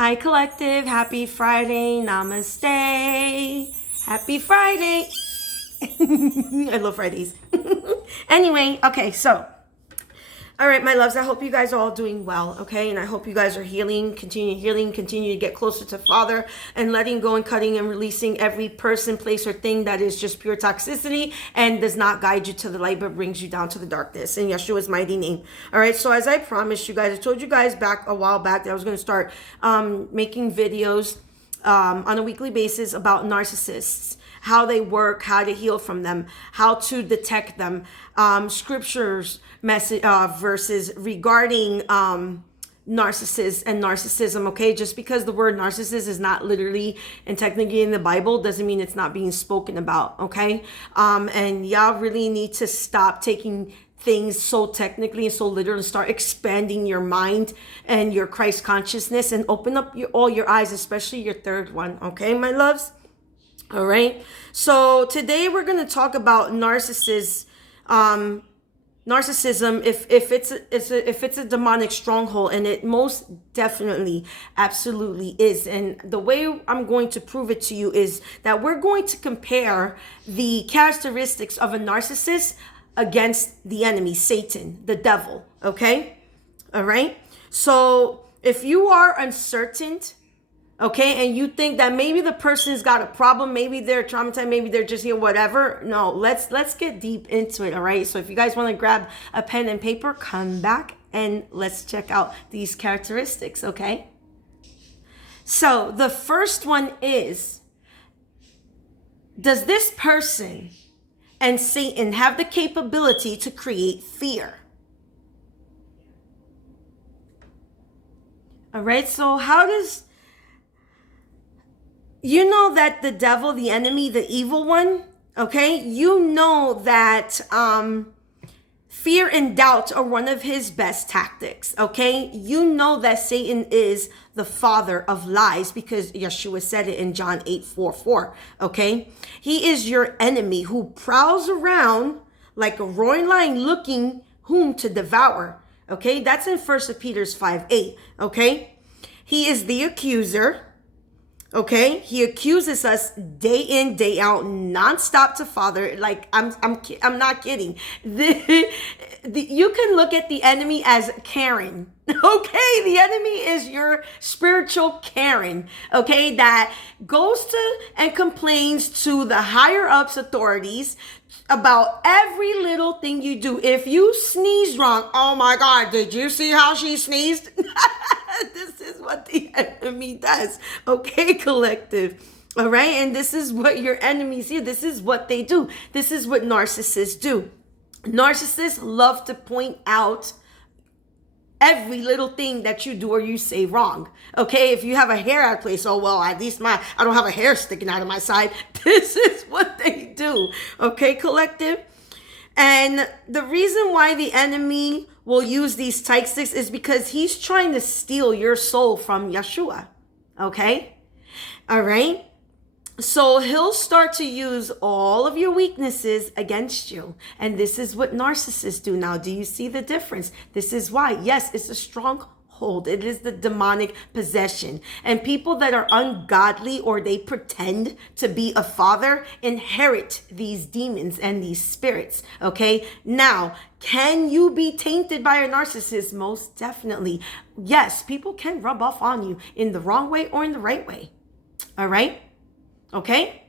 Hi, collective. Happy Friday. Namaste. Happy Friday. I love Fridays. Anyway, okay, so. All right, my loves, I hope you guys are all doing well, okay? And I hope you guys are healing, continue to get closer to Father and letting go and cutting and releasing every person, place, or thing that is just pure toxicity and does not guide you to the light but brings you down to the darkness in Yeshua's mighty name. All right, so as I promised you guys, I told you guys a while back that I was going to start making videos on a weekly basis about narcissists, how they work, how to heal from them, how to detect them, scriptures, verses regarding narcissists and narcissism. Okay, just because the word narcissist is not literally and technically in the Bible doesn't mean it's not being spoken about. Okay, and y'all really need to stop taking things so technically and so literally, start expanding your mind and your Christ consciousness and open up all your eyes, especially your third one. Okay, my loves. All right, so today we're going to talk about narcissism, if it's a demonic stronghold, and it most definitely absolutely is. And the way I'm going to prove it to you is that we're going to compare the characteristics of a narcissist against the enemy, Satan, the devil. Okay, all right, so if you are uncertain, okay, and you think that maybe the person's got a problem, maybe they're traumatized, maybe they're just here, whatever. No, let's get deep into it, all right? So if you guys want to grab a pen and paper, come back and let's check out these characteristics, okay? So the first one is, does this person and Satan have the capability to create fear? All right, so how does... You know that the devil, the enemy, the evil one, okay? You know that fear and doubt are one of his best tactics, okay? You know that Satan is the father of lies because Yeshua said it in John 8:4, okay? He is your enemy who prowls around like a roaring lion looking whom to devour, okay? That's in 1 Peter 5:8, okay? He is the accuser. Okay, he accuses us day in, day out, nonstop to Father. Like I'm not kidding. You can look at the enemy as Karen. Okay, the enemy is your spiritual Karen. Okay, that goes to and complains to the higher ups authorities about every little thing you do. If you sneeze wrong, oh my God, did you see how she sneezed? This is what the enemy does. Okay, collective. All right, and this is what your enemies do. This is what they do. This is what narcissists do. Narcissists love to point out every little thing that you do or you say wrong. Okay, if you have a hair out of place, oh well, at least I don't have a hair sticking out of my side. This is what they do. Okay, collective. And the reason why the enemy will use these tactics is because he's trying to steal your soul from Yeshua. Okay, all right. So he'll start to use all of your weaknesses against you. And this is what narcissists do. Now, do you see the difference? This is why. Yes, it's a stronghold. It is the demonic possession. And people that are ungodly or they pretend to be a father inherit these demons and these spirits. Okay? Now, can you be tainted by a narcissist? Most definitely. Yes, people can rub off on you in the wrong way or in the right way. All right? Okay,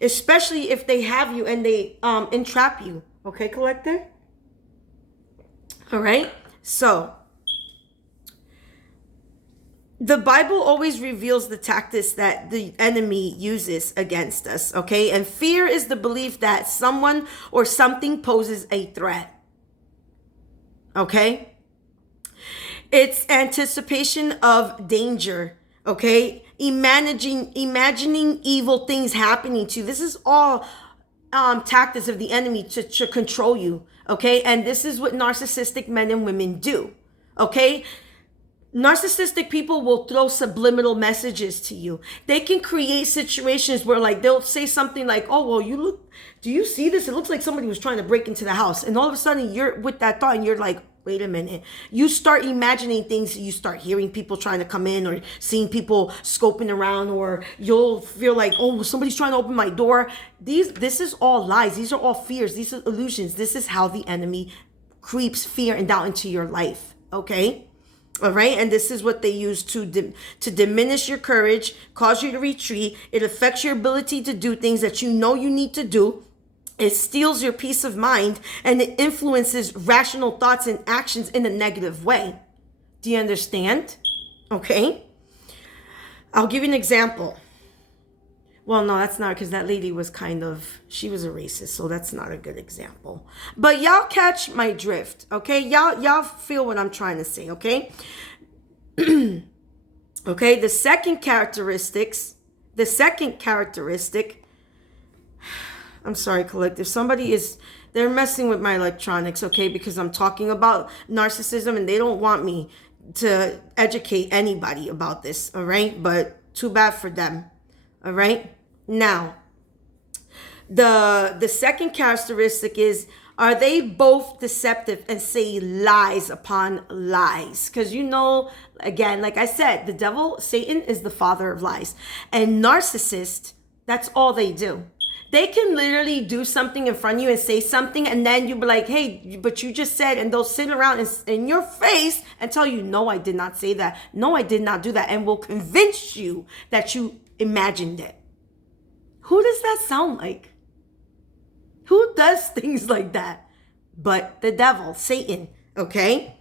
especially if they have you and they entrap you. Okay, collector. All right, so the Bible always reveals the tactics that the enemy uses against us. Okay, and fear is the belief that someone or something poses a threat. Okay, it's anticipation of danger. Okay, imagining evil things happening to you. This is all tactics of the enemy to control you. Okay, and this is what narcissistic men and women do. Okay, narcissistic people will throw subliminal messages to you. They can create situations where, like, they'll say something like, oh well, do you see this? It looks like somebody was trying to break into the house. And all of a sudden you're with that thought and you're like, wait a minute. You start imagining things. You start hearing people trying to come in or seeing people scoping around, or you'll feel like, oh, somebody's trying to open my door. This is all lies. These are all fears. These are illusions. This is how the enemy creeps fear and doubt into your life. Okay? All right? And this is what they use to diminish your courage, cause you to retreat. It affects your ability to do things that you know you need to do. It steals your peace of mind, and it influences rational thoughts and actions in a negative way. Do you understand? Okay. I'll give you an example. Well, no, that's not, because that lady was she was a racist, so that's not a good example. But y'all catch my drift, okay? Y'all feel what I'm trying to say, okay? Okay, the second characteristic, I'm sorry, collective. They're messing with my electronics, okay? Because I'm talking about narcissism and they don't want me to educate anybody about this, all right? But too bad for them, all right? Now, the second characteristic is, are they both deceptive and say lies upon lies? Because again, like I said, the devil, Satan, is the father of lies. And narcissist, that's all they do. They can literally do something in front of you and say something, and then you'll be like, hey, but you just said, and they'll sit around in your face and tell you, no, I did not say that. No, I did not do that. And will convince you that you imagined it. Who does that sound like? Who does things like that? But the devil, Satan, okay?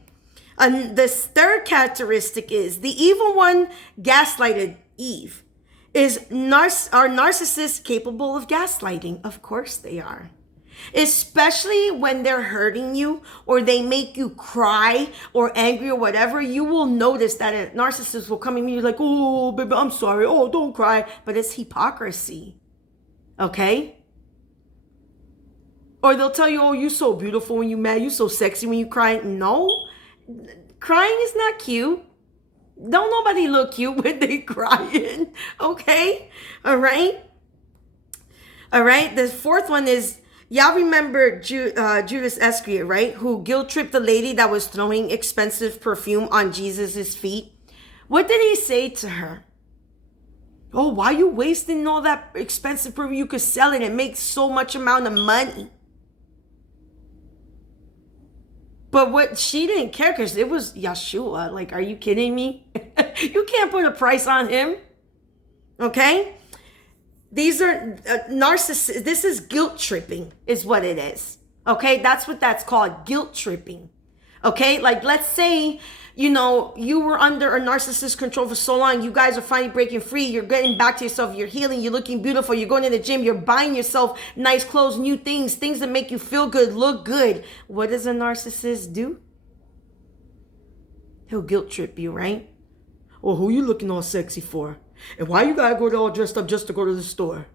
And the third characteristic is the evil one gaslighted Eve. Are narcissists capable of gaslighting? Of course they are. Especially when they're hurting you or they make you cry or angry or whatever, you will notice that a narcissist will come in and you're like, oh, baby, I'm sorry. Oh, don't cry. But it's hypocrisy. Okay? Or they'll tell you, oh, you're so beautiful when you're mad. You're so sexy when you cry. No, crying is not cute. Don't nobody look cute when they crying, okay? All right? The fourth one is, y'all remember Judas Iscariot, right? Who guilt-tripped the lady that was throwing expensive perfume on Jesus's feet. What did he say to her? Oh, why are you wasting all that expensive perfume? You could sell it and make so much amount of money. But what she didn't care, because it was Yeshua. Like, are you kidding me? You can't put a price on him. Okay? These are narcissists. This is guilt tripping is what it is. Okay? That's what that's called, guilt tripping. Okay? Like, let's say, you were under a narcissist control for so long. You guys are finally breaking free. You're getting back to yourself. You're healing. You're looking beautiful. You're going to the gym. You're buying yourself nice clothes, new things that make you feel good, look good. What does a narcissist do? He'll guilt trip you, right? Or who you looking all sexy for? And why you gotta go all dressed up just to go to the store?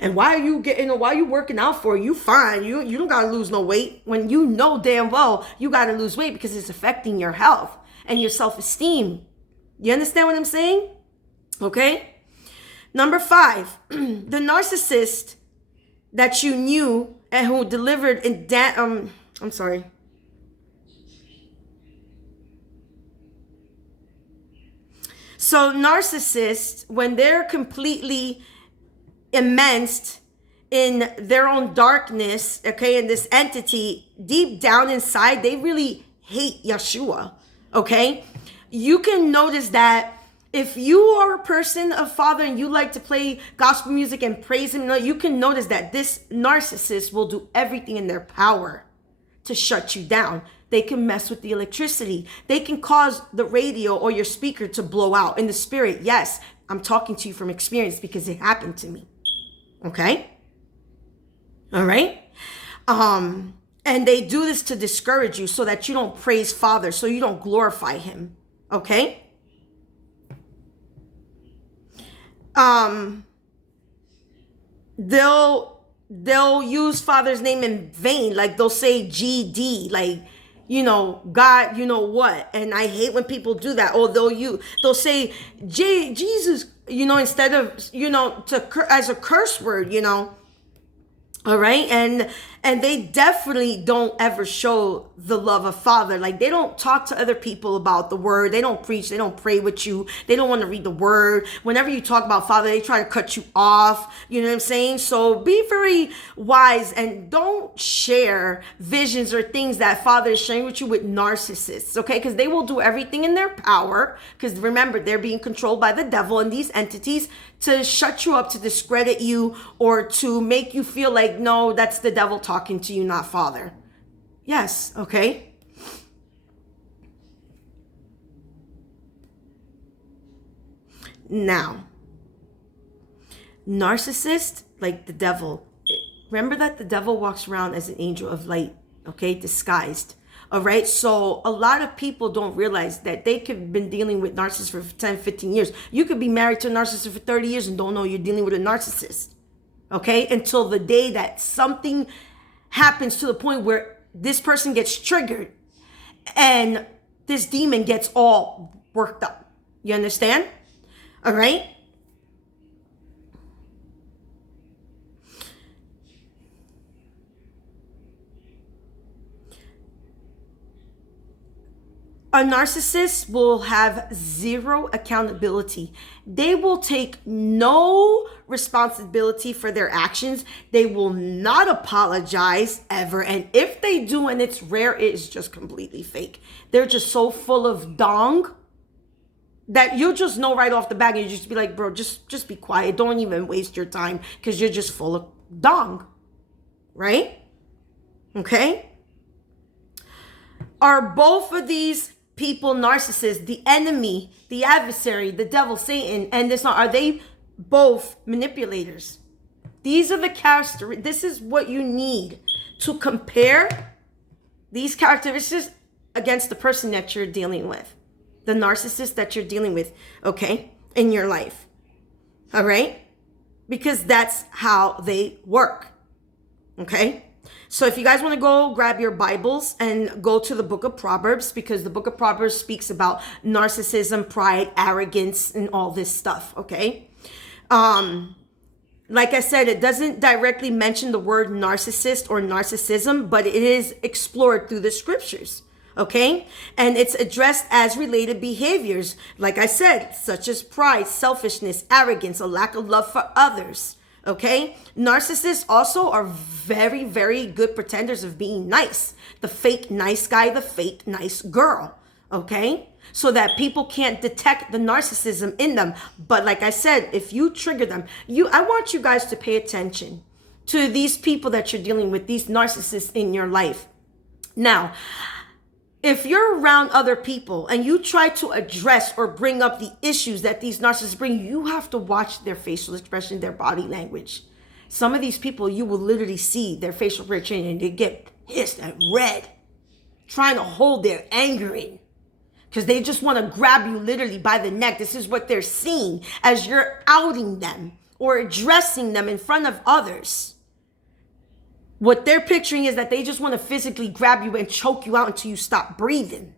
And why are you working out for? You fine. You don't gotta lose no weight, when you know damn well you gotta lose weight because it's affecting your health and your self-esteem. You understand what I'm saying? Okay? Number 5, the narcissist that you knew and who delivered in I'm sorry. So narcissists, when they're completely immersed in their own darkness, okay, in this entity, deep down inside, they really hate Yeshua, okay? You can notice that if you are a person of Father and you like to play gospel music and praise him, you can notice that this narcissist will do everything in their power to shut you down. They can mess with the electricity. They can cause the radio or your speaker to blow out. In the spirit, yes, I'm talking to you from experience because it happened to me. Okay? All right? And they do this to discourage you so that you don't praise Father, so you don't glorify him. Okay? They'll use Father's name in vain. Like they'll say GD, like, God, what? And I hate when people do that. Or they'll say Jesus, instead of, as a curse word, All right. And they definitely don't ever show the love of Father. Like, they don't talk to other people about the word. They don't preach. They don't pray with you. They don't want to read the word. Whenever you talk about Father, they try to cut you off. You know what I'm saying? So be very wise and don't share visions or things that Father is sharing with you with narcissists. Okay. Because they will do everything in their power. Because remember, they're being controlled by the devil and these entities to shut you up, to discredit you, or to make you feel like, no, that's the devil talking to you, not Father. Yes, okay? Now, narcissist, like the devil, remember that the devil walks around as an angel of light, okay, disguised. All right, so a lot of people don't realize that they could have been dealing with narcissists for 10, 15 years. You could be married to a narcissist for 30 years and don't know you're dealing with a narcissist, okay? Until the day that something happens to the point where this person gets triggered and this demon gets all worked up. You understand? All right? A narcissist will have zero accountability. They will take no responsibility for their actions. They will not apologize ever. And if they do, and it's rare, it is just completely fake. They're just so full of dong that you'll just know right off the bat, and you just be like, bro, just be quiet. Don't even waste your time, because you're just full of dong. Right? Okay? Are both of these people narcissists, the enemy, the adversary, the devil, Satan, and this, are they both manipulators? These are the characteristics. This is what you need to compare these characteristics against the person that you're dealing with, the narcissist that you're dealing with, okay, in your life. All right? Because that's how they work. Okay? So if you guys want to go grab your Bibles and go to the book of Proverbs, because the book of Proverbs speaks about narcissism, pride, arrogance, and all this stuff, okay? Like I said, it doesn't directly mention the word narcissist or narcissism, but it is explored through the scriptures, okay? And it's addressed as related behaviors, like I said, such as pride, selfishness, arrogance, a lack of love for others. Okay, narcissists also are very, very good pretenders of being nice. The fake nice guy, the fake nice girl. Okay, so that people can't detect the narcissism in them. But like I said, if you trigger them, I want you guys to pay attention to these people that you're dealing with, these narcissists in your life. Now, if you're around other people and you try to address or bring up the issues that these narcissists bring, you have to watch their facial expression, their body language. Some of these people, you will literally see their facial expression and they get pissed and red, trying to hold their anger in, because they just want to grab you literally by the neck. This is what they're seeing as you're outing them or addressing them in front of others. What they're picturing is that they just want to physically grab you and choke you out until you stop breathing.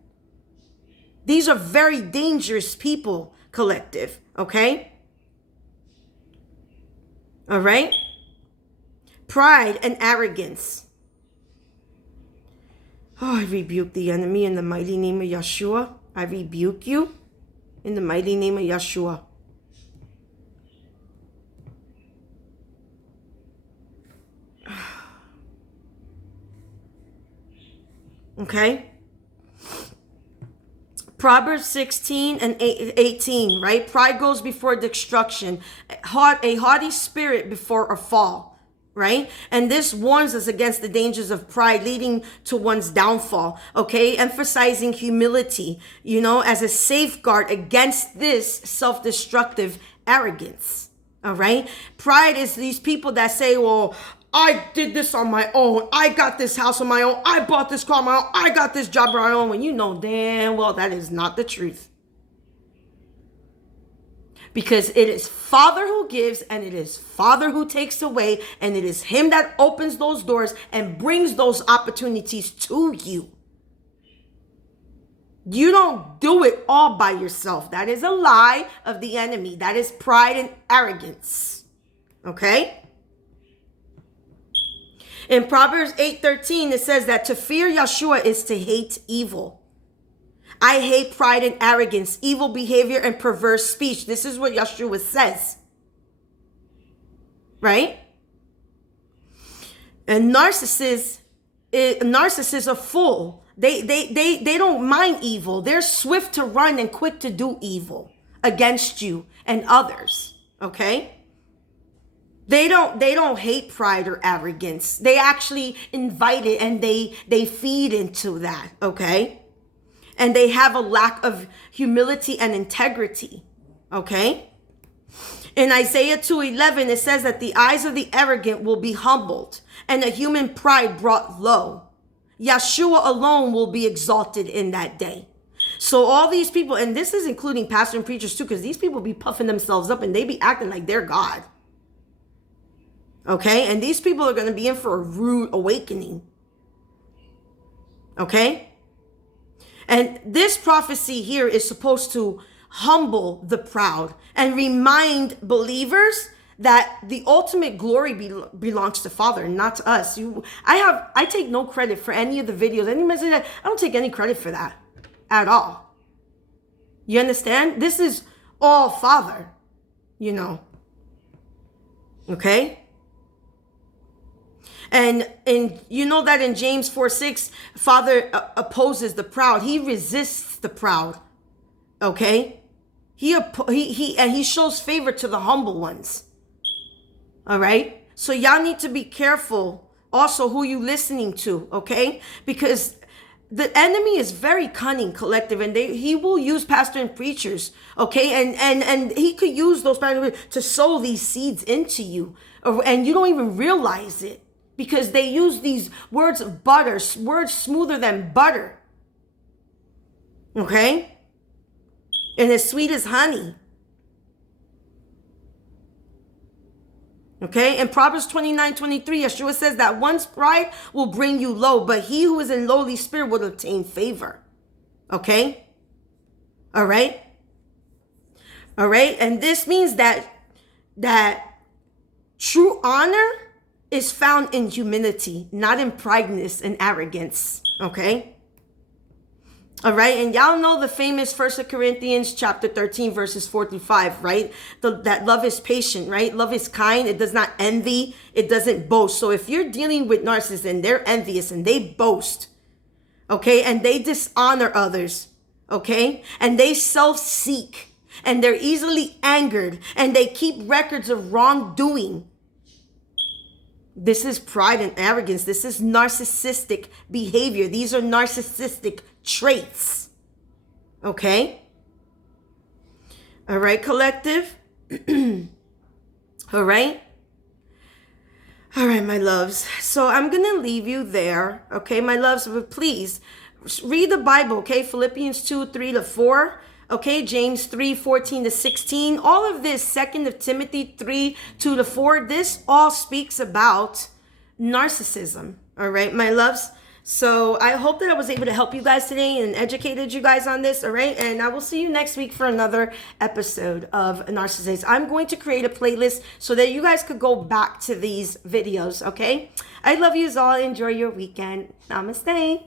These are very dangerous people, collective, okay? All right? Pride and arrogance. Oh, I rebuke the enemy in the mighty name of Yeshua. I rebuke you in the mighty name of Yeshua. Okay? Proverbs 16 and 18, right? Pride goes before destruction, a haughty spirit before a fall, right? And this warns us against the dangers of pride leading to one's downfall, okay? Emphasizing humility, as a safeguard against this self-destructive arrogance, all right? Pride is these people that say, well, I did this on my own. I got this house on my own. I bought this car on my own. I got this job on my own. When you know damn well that is not the truth. Because it is Father who gives and it is Father who takes away. And it is Him that opens those doors and brings those opportunities to you. You don't do it all by yourself. That is a lie of the enemy. That is pride and arrogance. Okay? In Proverbs 8:13, it says that to fear Yeshua is to hate evil. I hate pride and arrogance, evil behavior, and perverse speech. This is what Yeshua says. Right? And narcissists are full. They don't mind evil. They're swift to run and quick to do evil against you and others. Okay? They don't hate pride or arrogance. They actually invite it and they feed into that, okay? And they have a lack of humility and integrity, okay? In Isaiah 2:11, it says that the eyes of the arrogant will be humbled and a human pride brought low. Yeshua alone will be exalted in that day. So all these people, and this is including pastors and preachers too, because these people be puffing themselves up and they be acting like they're God. Okay? And these people are going to be in for a rude awakening. Okay? And this prophecy here is supposed to humble the proud and remind believers that the ultimate glory belongs to Father, not to us. I take no credit for any of the videos. Any message that I don't take any credit for that at all. You understand? This is all Father, you know. Okay? And you know that in James 4:6, Father opposes the proud. He resists the proud. Okay? He shows favor to the humble ones. All right? So y'all need to be careful also who you listening to, okay? Because the enemy is very cunning, collective, and he will use pastor and preachers, okay? And he could use those pastors to sow these seeds into you, and you don't even realize it. Because they use these words of butter, words smoother than butter. Okay? And as sweet as honey. Okay? In Proverbs 29:23, Yeshua says that one's pride will bring you low, but he who is in lowly spirit will obtain favor. Okay? All right? All right? And this means that true honor is found in humility, not in prideness and arrogance, okay? All right, and y'all know the famous 1 Corinthians chapter 13, verses 4-5, right? That love is patient, right? Love is kind. It does not envy. It doesn't boast. So if you're dealing with narcissists and they're envious and they boast, okay, and they dishonor others, okay, and they self-seek, and they're easily angered, and they keep records of wrongdoing, this is pride and arrogance. This is narcissistic behavior. These are narcissistic traits. Okay? All right, collective? All right? All right, my loves. So I'm going to leave you there. Okay, my loves? But please, read the Bible, okay? Philippians 2:3-4. Okay, James 3:14-16. All of this, 2 Timothy 3:2-4, this all speaks about narcissism. All right, my loves. So I hope that I was able to help you guys today and educated you guys on this. All right, and I will see you next week for another episode of Narcissists. I'm going to create a playlist so that you guys could go back to these videos. Okay, I love you all. Enjoy your weekend. Namaste.